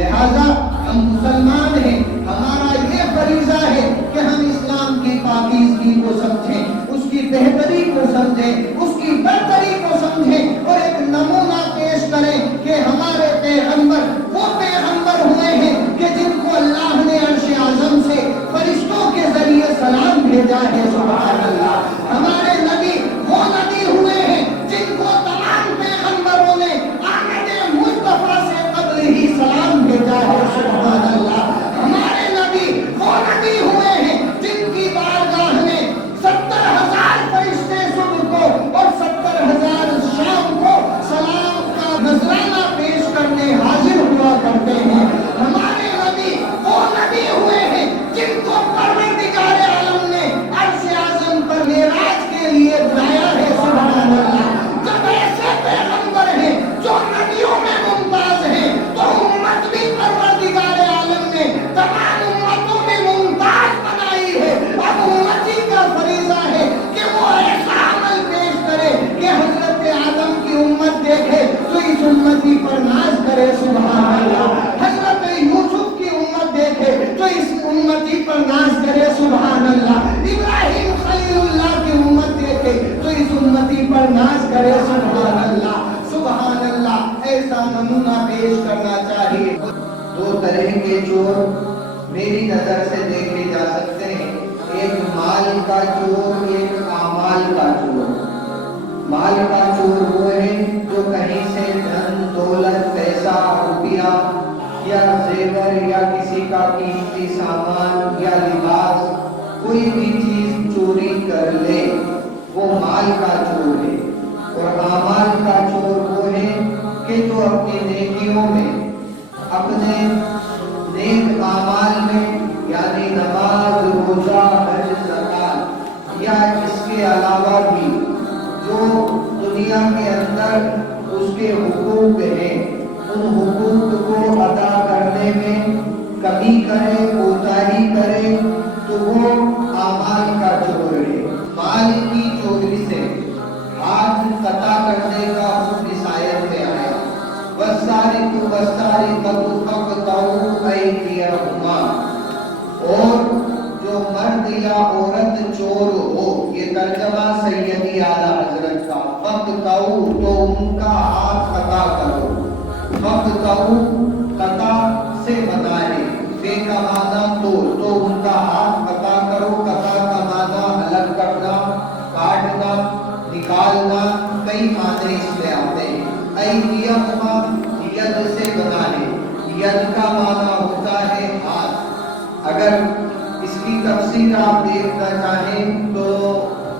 لہذا ہم مسلمان ہیں، ہمارا یہ فریضہ ہے کہ ہم اسلام کی پاکیزگی کو سمجھیں، اس کی بہتری کو سمجھیں، اس کی برتری کو سمجھیں، اور ایک نمونہ پیش کریں کہ ہمارے پیغمبر وہ پیغمبر ہوئے ہیں کہ جن کو اللہ نے عرش اعظم سے فرشتوں کے ذریعے سلام بھیجا ہے۔ سبحان اللہ۔ ہمارے نبی وہ نبی ہوئے ہیں جن کو تمام پیغمبروں نے آمد مصطفیٰ سے قبل ہی سلام بھیجا ہے۔ سبحان اللہ۔ ہمارے نبی وہ نبی ہوئے ہیں جن کی بارگاہ میں 70,000 فرشتے صبح کو اور 70,000 شام کو سلام کا نذرانہ پیش کرنے حاضر ہوا کرتے ہیں۔ ہمارے نبی وہ نبی ہوئے ہیں جن کو پروردگار عالم نے عرش اعظم پر معراج کے لیے بلایا ہے۔ سبحان اللہ۔ جب ایسے پیغمبر ہیں جو نبیوں میں ممتاز ہیں تو امت بھی پروردگار عالم نے تمام امتوں میں ممتاز بنائی ہے۔ اب امتی کا فریضہ ہے کہ وہ ایسا عمل پیش کرے کہ حضرت آدم کی امت دیکھے تو اس امتی پر ناز کرے۔ سبحان اللہ۔ حضرت یوسف کی امت دیکھے تو اس امتی پر ناز کرے۔ سبحان اللہ۔ ابراہیم خلیل اللہ کی امت دیکھے تو اس امتی پر ناز کرے۔ سبحان اللہ۔ سبحان اللہ۔ ایسا نمونہ پیش کرنا چاہیے۔ دو طرح کے چور میری نظر سے دیکھے جا سکتے ہیں، ایک مال کا چور، ایک اعمال کا چور۔ مال کا چور وہ ہے جو کہیں سے دھن دولت، پیسہ، روپیہ یا زیور یا کسی کا قیمتی سامان یا لباس، کوئی بھی چیز چوری کر لے، وہ مال کا چور ہے۔ اور اعمال کا چور وہ ہے کہ جو اپنی نیکیوں میں، اپنے نیک اعمال میں، یعنی نماز، روزہ، حج، زکات یا اس کے علاوہ بھی جو دنیا کے اندر اس کے حقوق ہیں، ان حقوق کو ادا کرنے میں کمی کرے، کوتاہی کرے، تو وہ اعمال کا چور ہے۔ مال کی چوری سے ہاتھ قطع کرنے کا حکم اس آیت میں آیا، وَالسَّارِقُ وَالسَّارِقَةُ فَاقْطَعُوا أَيْدِيَهُمَا۔ اور جو مرد یا عورت چور ہو، یہ ترجمہ سیدی اعلیٰ حضرت کا، فَاقْطَعُوا تو ان کا ہاتھ قطع کرو۔ فَاقْطَعُوا قطع سے بنا ہے، بے کا معنی تو ان کا ہاتھ قطع کرو۔ قطع کا معنی الگ کرنا، کاٹنا، نکالنا، کئی معنی اس میں آتے ہیں۔ ایدیہما ید سے بنا ہے، ید کا معنی ہوتا ہے ہاتھ۔ اگر اس کی تفسیر آپ دیکھنا چاہیں تو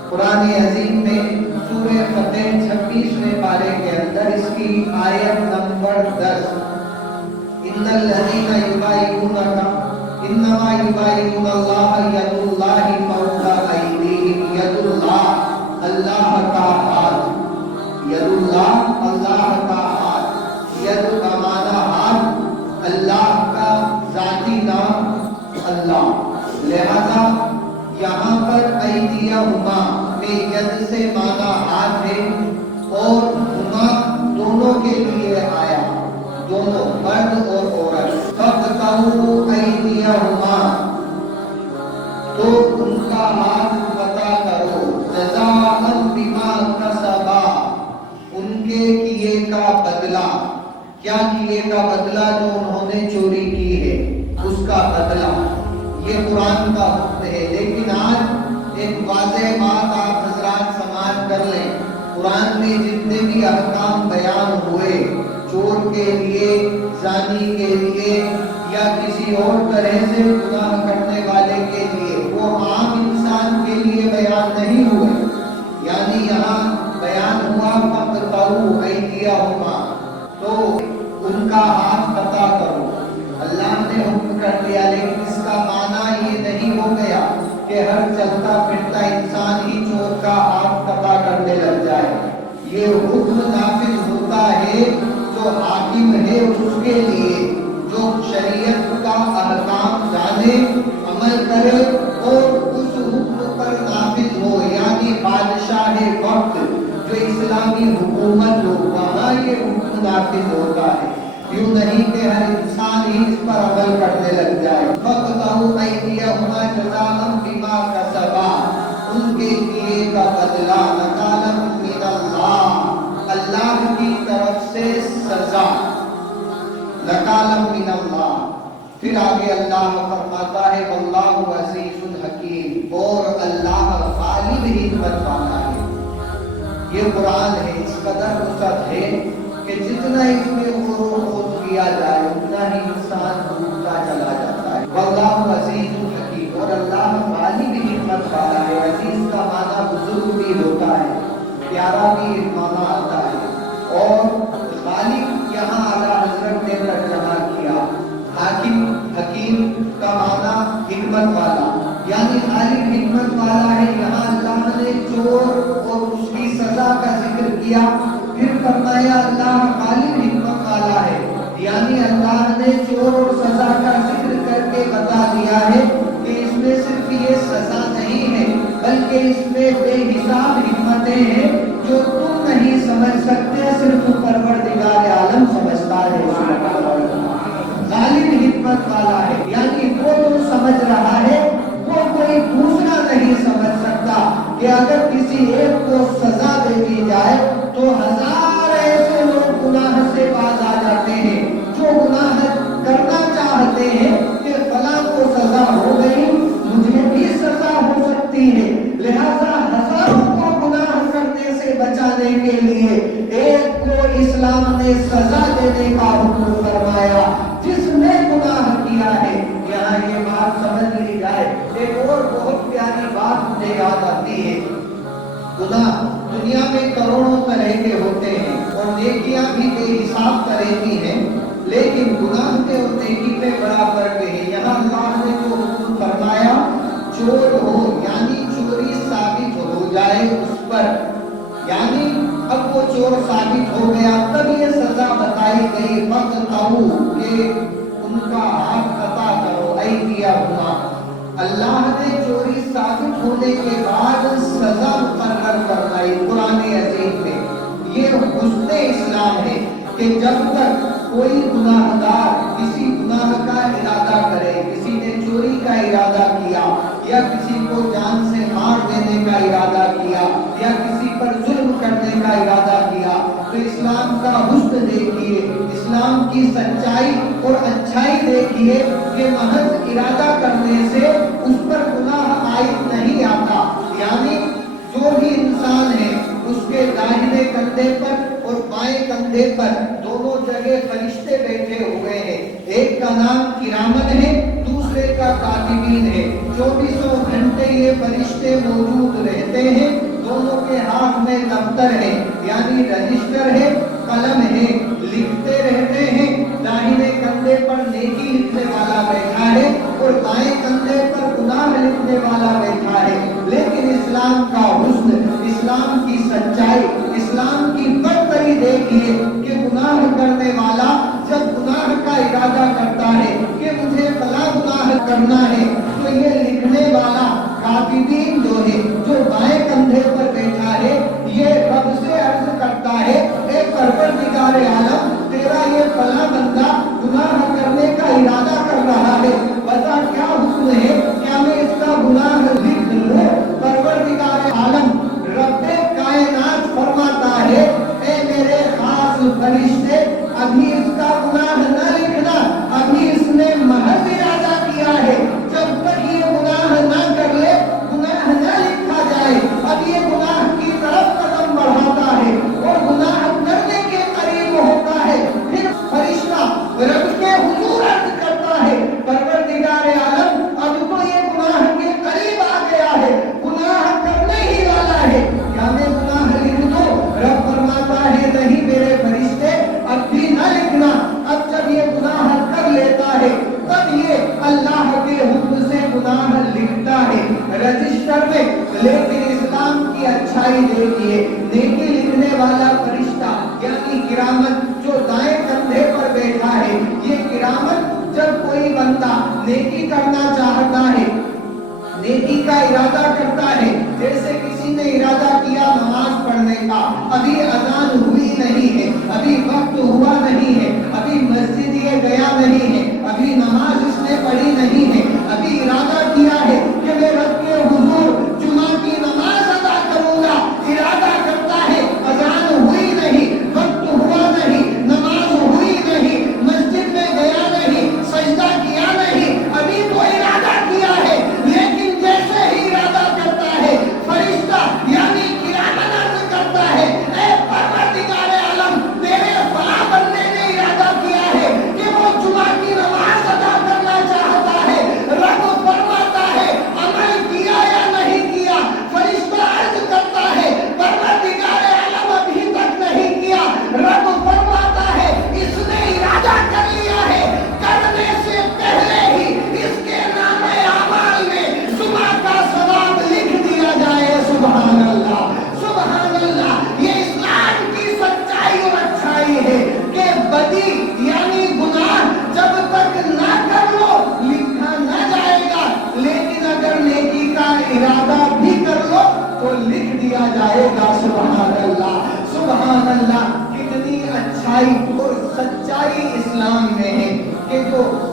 قرآن عظیم میں سورہ فتح 26ویں پارے کے اندر اس کی آیت نمبر 10، ان الذین یبایعونک انما یبایعون اللہ ید اللہ فوق ایدیہم۔ ید اللہ، اللہ کا ہاتھ، ید اللہ، اللہ کا ہاتھ۔ ید کا معنی ہاتھ، اللہ کا ذاتی نام اللہ، لہذا یہاں پر ایدیہما میں ید سے معنی ہاتھ ہے، اور ہما دونوں کے لیے آیا، دونوں مرد اور عورت۔ فَاقْطَعُوا أَيْدِيَهُمَا تو ان کا ہاتھ قطع کرو، جزاءً بما کسبا ان کے کیے کا بدلہ۔ کیا کیے کا بدلہ؟ جو انہوں نے چوری کی ہے اس کا بدلہ، یہ قرآن کا حکم ہے۔ لیکن آج ایک واضح بات آپ حضرات سماعت کر لیں، قرآن میں جتنے بھی احکام بیان ہوئے چور کے لیے، زانی کے لیے یا کسی اور طرح سے گناہ کرنے والے کے لیے، وہ عام انسان کے لیے بیان نہیں ہوئے۔ یعنی یہاں بیان ہوا فَاقْطَعُوا أَيْدِيَهُمَا تو ان کا ہاتھ قطع کرو، اللہ نے حکم کر دیا۔ لیکن اس کا معنی یہ نہیں ہو گیا کہ ہر چلتا پھرتا انسان ہی چور کا ہاتھ قطع کرنے لگ جائے۔ یہ حکم نافذ ہوتا ہے جو حاکم ہے اس کے لیے، جو شریعت کا احکام جانے، عمل کرے اور اس حکم پر نافذ ہو، یعنی بادشاہ وقت جو اسلامی حکومت ہو، وہاں یہ حکم نافذ ہوتا ہے۔ یوں نہیں کہ ہر انسان ہی بدلہ نکالا من اللہ، اللہ کی طرف سے سزا، نکالا من اللہ۔ پھر آگے اللہ فرماتا ہے واللہ عزیز الحکیم، اور اللہ غالب حکمت والا ہے۔ یہ قرآن ہے، اس قدر وسعت ہے کہ جتنا اس میں غور و خوض کیا جائے اتنا ہی انسان ڈوبتا چلا جاتا ہے۔ واللہ عزیز الحکیم، اور اللہ غالب حکمت والا ہے۔ عزیز کا معنی بزرگ بھی ہوتا ہے، پیارا بھی ایک معنی آتا ہے، اور غالب یہاں اعلیٰ حضرت نے ترجمہ کیا۔ حاکم، حکیم کا معنی حکمت والا، یعنی غالب حکمت والا ہے۔ یہاں اللہ نے چور اور اس کی سزا کا ذکر کیا، پھر فرمایا اللہ غالب حکمت والا ہے، یعنی اللہ نے چور اور سزا کا ذکر کر کے بتا دیا ہے کہ اس میں صرف یہ سزا نہیں ہے بلکہ اس میں بے حساب حکمتیں ہیں جو تم نہیں سمجھ سکتے، صرف پروردگار عالم سمجھتا ہے۔ غالب حکمت والا ہے، یعنی وہ تو سمجھ رہا ہے، وہ کوئی دوسرا نہیں سمجھ سکتا کہ اگر کسی ایک کو سزا دے دی جائے تو ہزار ایسے لوگ گناہ سے باز آ جاتے ہیں جو گناہ کرنا چاہتے ہیں کہ فلاں کو سزا ہو گئی، مجھے بھی سزا ہو سکتی ہے، لہذا ہزاروں کو گناہ کرنے سے بچانے کے لیے ایک کو اسلام نے سزا دینے کا حکم فرمایا جس نے گناہ کیا ہے۔ یہاں یہ بات سمجھ لی جائے، ایک اور بہت پیاری بات مجھے یاد آتی ہے۔ گناہ دنیا میں کروڑوں طرح کے ہوتے ہیں اور نیکیاں بھی بے حساب طرح کی ہیں، لیکن گناہ کے اور نیکی میں بڑا فرق ہے۔ یہاں اللہ نے جو حکم فرمایا چور ہو، یعنی چوری ثابت ہو جائے اس پر، یعنی اب وہ چور ثابت ہو گیا تب یہ سزا بتائی گئی فقطعوا، کہ ان کا ہاتھ قطع کرو، ایدیہما۔ اللہ نے چوری ثابت ہونے کے بعد سزا مقرر فرمائی قرآن عظیم میں۔ یہ حسن اسلام ہے کہ جب تک کوئی گناہ گار کسی گناہ کا ارادہ کرے، کسی نے چوری کا ارادہ کیا یا کسی کو جان سے مار دینے کا ارادہ کیا یا کسی پر ظلم کرنے کا ارادہ کیا، تو اسلام کا حسن دیکھیے، اسلام کی سچائی اور اچھائی دیکھیے کہ محض ارادہ کرنے سے اس پر گناہ عائد نہیں آتا، یعنی جو بھی انسان ہے اس کے داہنے کندھے پر اور بائیں کندھے پر دونوں جگہ فرشتے بیٹھے ہوئے ہیں، ایک کا نام کرامن ہے، دوسرے کا کاتبین ہے۔ 24 گھنٹے یہ فرشتے موجود رہتے ہیں، دونوں کے ہاتھ میں دفتر ہے، یعنی رجسٹر ہے، قلم ہے، لکھتے رہتے ہیں۔ داہنے کندھے پر نیکی لکھنے والا بیٹھا ہے اور بائیں کندھے پر گناہ لکھنے والا بیٹھا ہے، لیکن اسلام کا حسن، اسلام کی سچائی، اسلام کی برتری دیکھیے کہ گناہ کرنے والا جب گناہ کا ارادہ کرتا ہے کہ مجھے فلاں گناہ کرنا ہے تو یہ لکھنے والا کاتبین جو ہے، جو بائیں کندھے پر بیٹھا ہے، یہ رب سے عرض کرتا ہے اے پروردگار عالم، تیرا یہ فلاں بندہ گناہ کرنے کا ارادہ کر رہا ہے، بتا کیا حکم ہے، کیا میں اس کا گناہ لکھ لوں؟ پروردگار عالم رب کائنات فرماتا ہے اے میرے خاص فرشتے، ابھی اس کا گناہ نہ لکھنا، ابھی اس نے محض ارادہ کیا ہے، جب تک یہ گناہ نہ کر لے، گناہ نہ لکھا جائے، اب یہ گناہ کی طرف قدم بڑھاتا ہے اور گناہ کرنے کے قریب ہوتا ہے، پھر فرشتہ رب کے حضور عرض کرتا ہے پروردگار عالم اب تو یہ گناہ کے قریب آ گیا ہے، گناہ کرنے ہی والا ہے، کیا میں گناہ لکھ دوں؟ رب فرماتا ہے نہیں میرے فرشتے، اب بھی نہ لکھنا، اب جب یہ گناہ کر لیتا ہے تب یہ اللہ کے حکم سے گناہ لکھتا ہے رجسٹر میں۔ لیکن اسلام کی اچھائی دیکھیے، نیکی لکھنے والا فرشتہ یعنی کرامن جو دائیں کندھے پر بیٹھا ہے، یہ کرامن جب کوئی بندہ نیکی کرنا چاہتا ہے، نیکی کا ارادہ کرتا ہے، جیسے کسی نے ارادہ کیا نماز پڑھنے کا، ابھی اذان ہوئی نہیں ہے، ابھی وقت ہوا نہیں ہے، ابھی مسجد یہ گیا نہیں ہے، ابھی نماز اس نے پڑھی نہیں ہے، ابھی ارادہ کیا ہے کہ میں رب کے حضور جمعہ کی نماز ادا کروں گا،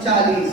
39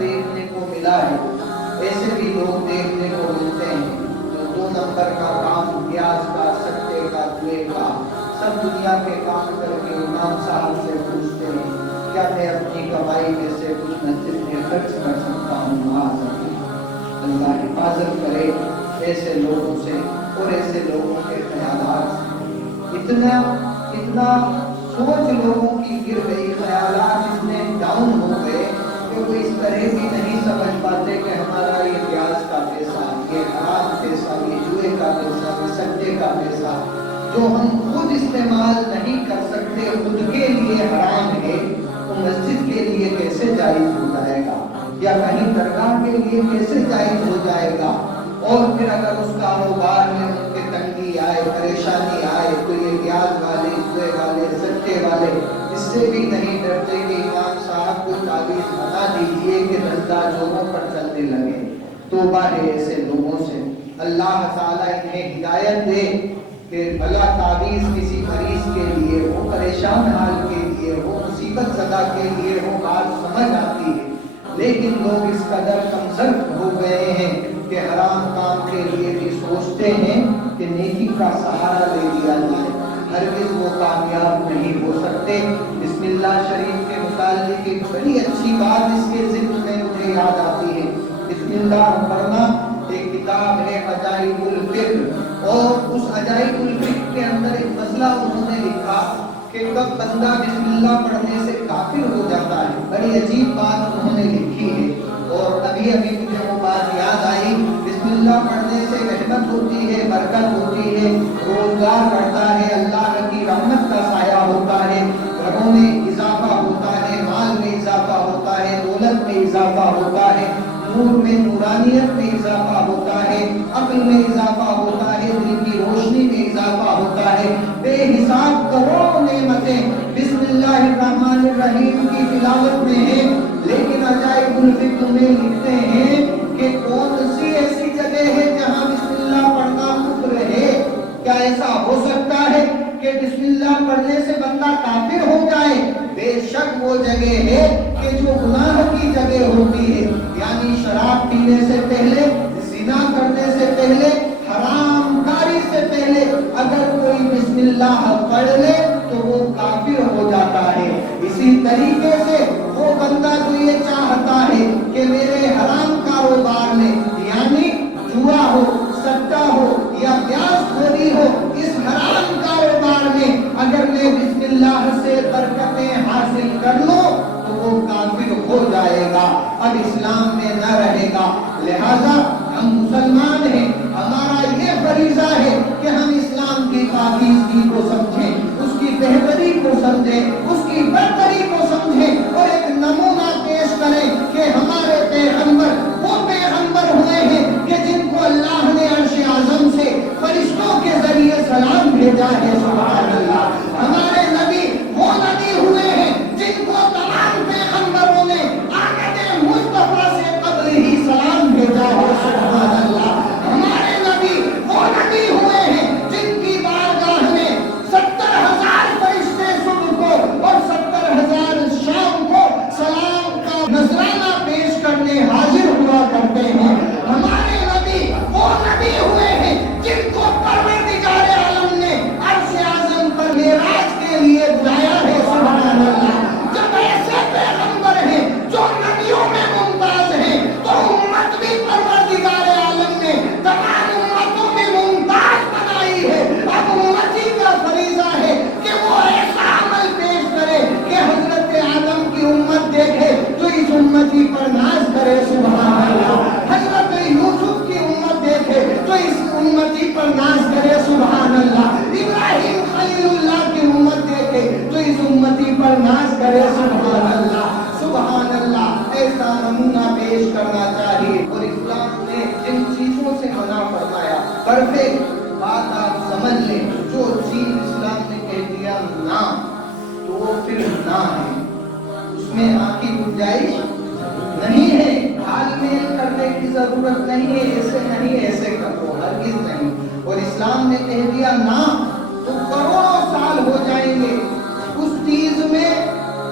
دیکھنے کو ملا ہے، ایسے بھی لوگ دیکھنے کو ملتے ہیں جو 2 نمبر کا کام، پیاز کا، سٹے کا، جوئے کا، سب دنیا کے کام کر کے امام صاحب سے پوچھتے ہیں کیا میں اپنی کمائی میں سے کچھ مسجد میں خرچ کر سکتا ہوں؟ اللہ حفاظت کرے ایسے لوگوں سے اور ایسے لوگوں کے خیالات سے۔ اتنا سوچ لوگوں کی گر گئی، خیالات اتنے ڈاؤن ہو گئے کہ وہ اس طرح بھی نہیں سمجھ پاتے کہ ہمارا یہ پیاز کا پیسہ، یہ حرام پیسہ، یہ جوئے کا پیسہ، یہ سٹے کا پیسہ جو ہم خود استعمال نہیں کر سکتے، خود کے لیے حرام ہے، تو مسجد کے لیے کیسے جائز ہو جائے گا، یا کہیں درگاہ کے لیے کیسے جائز ہو جائے گا؟ اور پھر اگر اس کاروبار میں ان کے تنگی آئے، پریشانی آئے، تو یہ پیاز والے، جوئے والے، سٹے والے اس سے بھی نہیں ڈرتے کہ امام صاحب کو تعویذ بتا دیجئے کہ دھندا جوڑوں پر چلنے لگے۔ توبہ ہے ایسے لوگوں سے، اللہ تعالیٰ انہیں ہدایت دے کہ بھلا تعویذ کسی مریض کے لیے ہو، پریشان حال کے لیے ہو، مصیبت زدہ کے لیے ہو، بات سمجھ آتی ہے، لیکن لوگ اس قدر کمزور ہو گئے ہیں کہ حرام کام کے لیے بھی سوچتے ہیں کہ نیکی کا سہارا لے لیا جائے، ہرگز وہ کامیاب نہیں ہو سکتے۔ بسم اللہ شریف کے متعلق ایک بڑی اچھی بات اس کے ذکر میں مجھے یاد آتی ہے۔ بسم اللہ پڑھنا ایک کتاب ہے عجائب الفکر، اور اس عجائب الفکر کے اندر ایک مسئلہ انہوں نے لکھا کہ کب بندہ بسم اللہ پڑھنے سے کافر ہو جاتا ہے۔ بڑی عجیب بات انہوں نے لکھی ہے، اور ابھی مجھے وہ بات یاد آئی۔ بسم اللہ پڑھنے سے رحمت ہوتی ہے، برکت ہوتی ہے، روزگار بڑھتا ہے، اللہ کی رحمت کا سایہ ہوتا ہے، گھروں میں اضافہ ہوتا ہے، مال میں اضافہ ہوتا ہے، دولت میں اضافہ ہوتا ہے، نور میں، نورانیت میں اضافہ ہوتا ہے، عقل میں اضافہ ہوتا ہے، دل کی روشنی میں اضافہ ہوتا ہے، بے حساب کروڑوں نعمتیں بسم اللہ الرحمن الرحیم کی تلاوت میں ہیں۔ لیکن عجائب الفکر میں لکھتے ہیں کہ کون سی ایسی جگہ ہے جہاں بسم اللہ پڑھنا کفر ہے؟ کیا ایسا ہو سکتا ہے کہ بسم اللہ پڑھنے سے بندہ کافر ہو جائے؟ بے شک وہ جگہ ہے کہ جو گناہ کی جگہ ہوتی ہے، یعنی شراب پینے سے پہلے، زنا کرنے سے پہلے، حرام کاری سے پہلے اگر کوئی بسم اللہ پڑھ لے تو وہ کافر ہو جاتا ہے۔ اسی طریقے سے وہ بندہ جو یہ چاہتا ہے کہ میرے حرام کاروبار میں، یعنی جوا ہو، سٹا ہو یا پیاز خوری ہو، اس حرام کاروبار میں اگر میں بسم اللہ سے برکتیں حاصل کر لوں تو وہ کافر ہو جائے گا، اب اسلام میں نہ رہے گا۔ لہذا ہم مسلمان ہیں، ہمارا یہ فریضہ ہے کہ ہم اسلام کی پاکیزگی کو سمجھیں، اس کی بہتری کو سمجھیں، اس کی برتری کو سمجھیں، اور ایک نمونہ پیش کریں کہ ہمارے پیغمبر وہ پیغمبر ہوئے ہیں کہ جن کو اللہ نے عرش اعظم سے فرشتوں کے ذریعے سلام بھیجا ہے۔ سبحان اللہ۔ ہمارے نبی وہ نبی ہوئے ہیں جن کو تمام پیغمبروں نے آمد مصطفیٰ سے قبل ہی سلام بھیجا ہے۔ سبحان اللہ۔ ہمارے نبی وہ نبی ہوئے ہیں جن کی بارگاہ میں 70,000 فرشتے صبح کو اور 70,000 شام کو سلام کا نذرانہ پیش کرنے حاضر ہوا کرتے ہیں۔ ہمارے نبی وہ نبی ہوئے ہیں جن کو پروردگار عالم نے عرش اعظم پر معراج کے لیے بلایا ہے۔ سبحان اللہ۔ جب ایسے پیغمبر ہیں جو نبیوں میں ممتاز ہیں تو امت بھی پروردگار عالم نے تمام امتوں میں ممتاز بنائی ہے۔ اب امتی کا فریضہ ہے کہ وہ ایسا عمل پیش کرے کہ حضرت آدم کی امت دیکھے تو اس امتی پر ناز کرے۔ سبحان اللہ۔ حضرت یوسف کی امت دیکھے تو اس امتی پر ناز کرے۔ سبحان اللہ۔ ابراہیم خلیل اللہ کی امت دیکھے تو اس امتی پر ناز کرے۔ سبحان اللہ۔ سبحان اللہ۔ ایسا نمونہ پیش کرنا چاہیے، اور اسلام نے جن چیزوں سے منع فرمایا، پرفیکٹ بات آپ سمجھ لیں، جو چیز اسلام نے کہہ دیا نہ تو وہ پھر نہ ہے، اس میں آپ کی گنجائش نہیں ہے، حال میں کرنے کی ضرورت نہیں ہے، ایسے نہیں ایسے کرو، ہرگز نہیں۔ اور اسلام نے کہہ دیا نہ تو کروڑوں سال ہو جائیں گے، اس چیز میں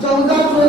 1400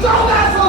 1400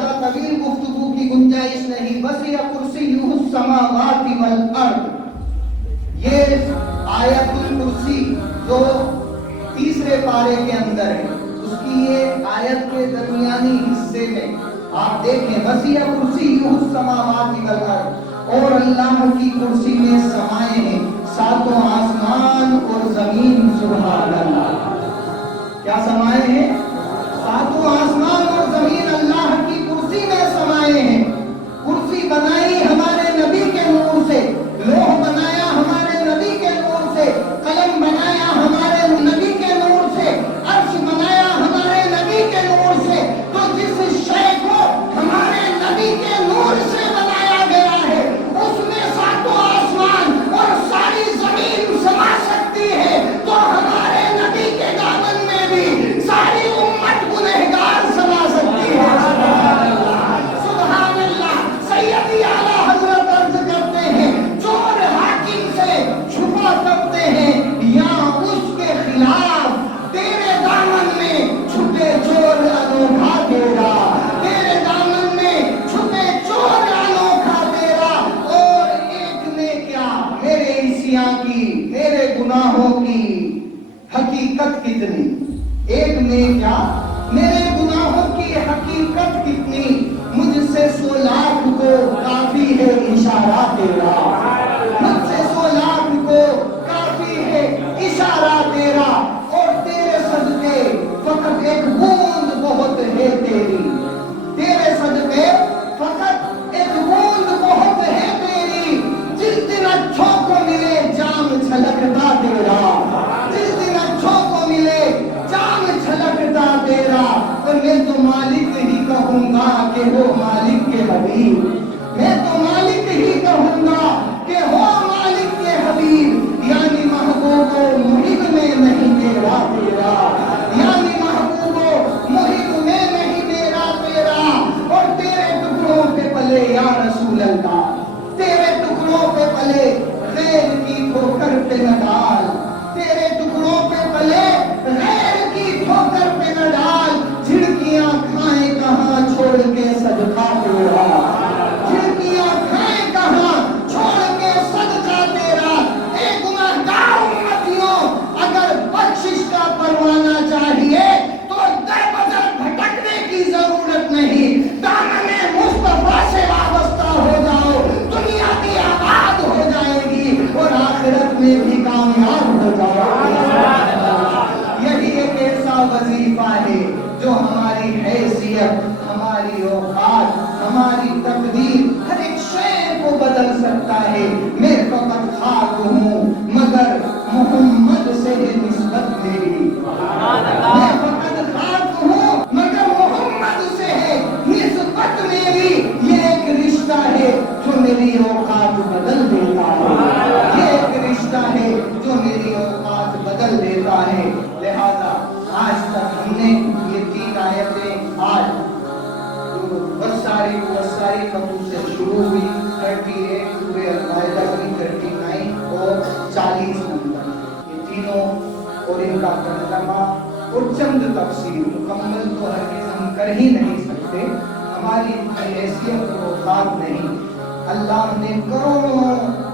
زیادہ طویل گفتگو کی گنجائش نہیں. وسیع کرسیہ السماوات والارض، یہ آیت الکرسی جو تیسرے پارے کے اندر ہے، اس کی یہ آیت کے درمیانی حصے میں آپ دیکھیں وسیع کرسیہ السماوات والارض، اور اللہ کی کرسی میں سمائے ہیں ساتوں آسمان اور زمین. سبحان اللہ. کیا سمائے ہیں؟ ساتوں آسمان اور زمین اللہ کی کرسی میں سمائے ہیں. کرسی بنائی ہمارے نبی کے نور سے، لوح بنایا ہمارے نبی کے نور سے، قلم بنایا ہمارے نبی کے نور سے، عرش بنایا ہمارے نبی کے نور سے. تو جس شے کو ہمارے نبی کے نور سے بنایا گیا ہے اس میں ساتوں آسمان اور ساری زمین سما سکتی ہے، تو ہمارے نبی کے دامن میں بھی ساری امت گنہگار سما سکتی ہے. سبحان اللہ. سیدی اعلیٰ حضرت عرض کرتے ہیں چور حاکم سے چھپا کرتے ہیں یا اس کے خلاف تیرے دامن میں چھپے چور انوکھا تیرا، تیرے دامن میں چھپے چور انوکھا تیرا. اور ایک نے کیا میرے عصیاں کی، میرے گناہوں کی حقیقت کتنی، ایک نے کیا میرے گناہوں کی حقیقت کتنی، مجھ سے 100 لاکھ کو کافی ہے اشارہ تیرا، مجھ سے 100 لاکھ کو کافی ہے اشارہ تیرا. اور تیرے صدقے فقط ایک بوند بہت ہے تیری، تیرے صدقے فقط ایک بوند بہت ہے تیری. جس دن اچھوں کو ملے جام چھلکتا تیرا، جس دن اچھوں کو ملے جام چھلکتا تیرا. اور میں تو مالک ہی کہوں گا کہ ہو مالک کے حبیب، میں تو مالک ہی کہوں گا کہ ہو مالک کے حبیب. یعنی محبوب و محب میں نہیں میرا تیرا، یعنی محبوب و محب میں نہیں میرا تیرا. اور تیرے ٹکڑوں پہ پلے یا رسول اللہ، تیرے ٹکڑوں پہ پلے غیر کی ٹھوکر پہ نہ ڈال، تیرے ٹکڑوں پہ پلے غیر کی ٹھوکر پہ نہ ڈال. جھڑکیاں کھائیں کہاں چھوڑ کے صدقہ تیرا، جھڑکیاں کھائیں کہاں چھوڑ کے صدقہ تیرا. اے گناہگار امتیوں، اگر بخشش کا پروانہ چاہیے تو در بدر بھٹکنے کی ضرورت نہیں، دامن مصطفیٰ سے وابستہ ہو جاؤ، دنیا بھی آباد ہو جائے گی اور آخرت میں بھی کامیاب ہو جاؤ. یہی ایک ایسا وظیفہ ہے جو ہماری حیثیت، ہماری اوقات، ہماری تقدیر، ہر ایک شے کو بدل سکتا ہے. میں فقط خاک ہوں مگر محمد سے ہے نسبت میری، میں فقط خاک ہوں مگر محمد سے ہے نسبت میری. یہ ایک رشتہ ہے جو میری اوقات بدل دیتا ہے، یہ ایک رشتہ ہے جو میری اوقات بدل دیتا ہے. لہذا آج تک ہم نے یہ 3 آیتیں آج وساری قبول سے شروع ہوئی، 38 سورہ المائدہ کی 39 اور 40 نمبر، یہ تینوں اور ان کا ترجمہ اور چند تفسیر مکمل تو ہرگز ہم کر ہی نہیں سکتے، ہماری حیثیت و اوقات نہیں. اللہ نے کروڑوں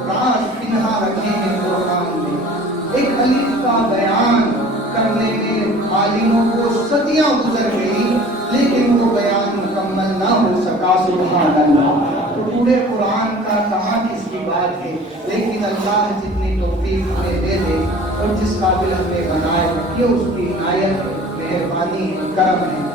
راز پنہا رکھے ہیں قرآن میں. ایک حدیث کا بیان کرنے میں عالموں کو صدیاں گزر گئی لیکن وہ بیان مکمل نہ ہو سکا. سبحان اللہ. تو پورے قرآن کا کہاں کس کی بات ہے، لیکن اللہ جتنی توفیق ہمیں دے دے اور جس قابل ہمیں بنائے، یہ اس کی عنایت، مہربانی، کرم ہے.